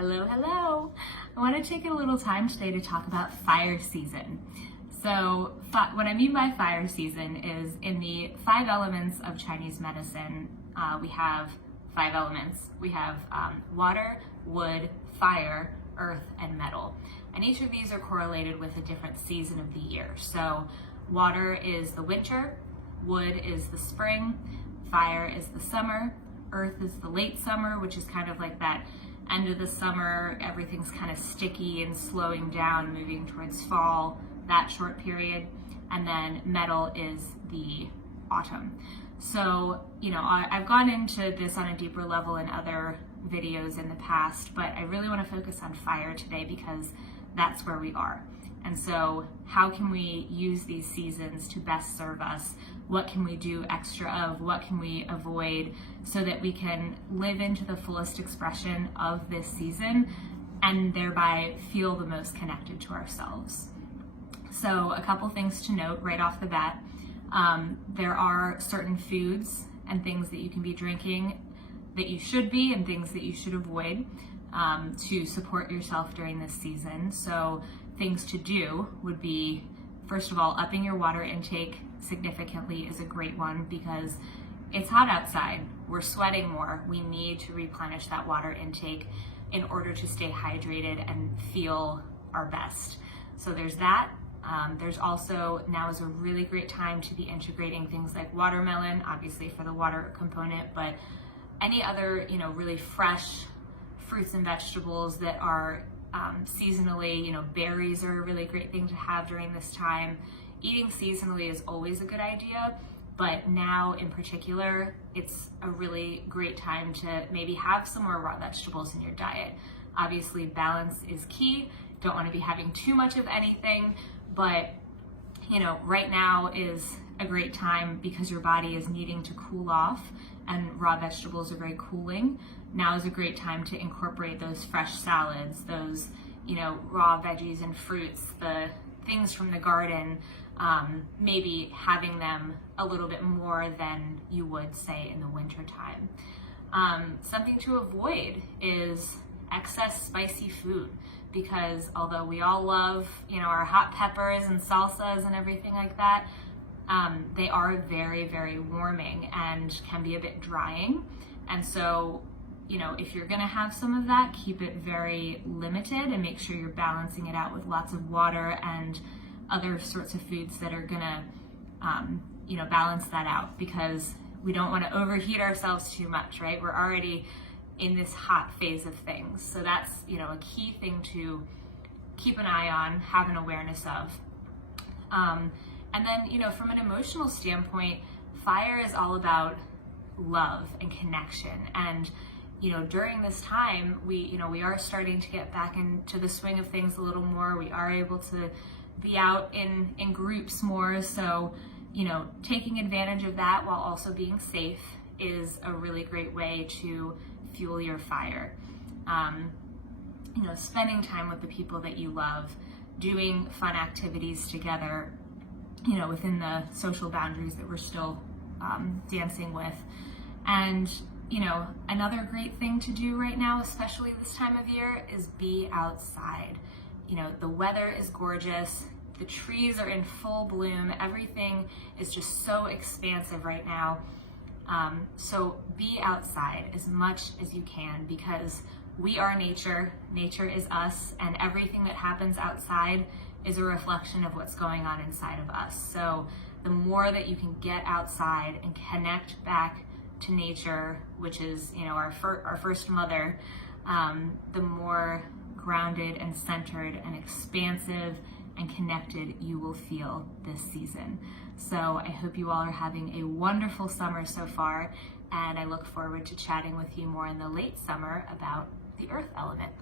Hello, hello. I want to take a little time today to talk about fire season. So what I mean by fire season is in the 5 elements of Chinese medicine, we have 5 elements. We have water, wood, fire, earth, and metal. And each of these are correlated with a different season of the year. So water is the winter, wood is the spring, fire is the summer, earth is the late summer, which is kind of like that end of the summer, everything's kind of sticky and slowing down, moving towards fall, that short period. And then metal is the autumn. So, I've gone into this on a deeper level in other videos in the past, but I really want to focus on fire today because that's where we are. And so how can we use these seasons to best serve us? What can we do extra of? What can we avoid so that we can live into the fullest expression of this season and thereby feel the most connected to ourselves? So a couple things to note right off the bat. There are certain foods and things that you can be drinking that you should be and things that you should avoid to support yourself during this season. So things to do would be, first of all, upping your water intake significantly is a great one because it's hot outside. We're sweating more. We need to replenish that water intake in order to stay hydrated and feel our best. So there's that. There's also, now is a really great time to be integrating things like watermelon, obviously for the water component, but any other, really fresh fruits and vegetables that are seasonally, berries are a really great thing to have during this time. Eating seasonally is always a good idea, but now in particular, it's a really great time to maybe have some more raw vegetables in your diet. Obviously, balance is key. Don't want to be having too much of anything, but right now is a great time because your body is needing to cool off and raw vegetables are very cooling. Now is a great time to incorporate those fresh salads, those, raw veggies and fruits, the things from the garden, maybe having them a little bit more than you would say in the winter time. Something to avoid is excess spicy food because although we all love, our hot peppers and salsas and everything like that, they are very, very warming and can be a bit drying. And so, if you're gonna have some of that, keep it very limited and make sure you're balancing it out with lots of water and other sorts of foods that are gonna, balance that out because we don't wanna overheat ourselves too much, right? We're already in this hot phase of things. So that's, a key thing to keep an eye on, have an awareness of. And then, from an emotional standpoint, fire is all about love and connection. And, during this time, we are starting to get back into the swing of things a little more. We are able to be out in groups more. So, taking advantage of that while also being safe is a really great way to fuel your fire. Spending time with the people that you love, doing fun activities together, within the social boundaries that we're still dancing with. And, another great thing to do right now, especially this time of year, is be outside. The weather is gorgeous. The trees are in full bloom. Everything is just so expansive right now. So be outside as much as you can because we are nature. Nature is us, and everything that happens outside is a reflection of what's going on inside of us. So the more that you can get outside and connect back to nature, which is, our first mother, the more grounded and centered and expansive and connected you will feel this season. So I hope you all are having a wonderful summer so far, and I look forward to chatting with you more in the late summer about the earth element.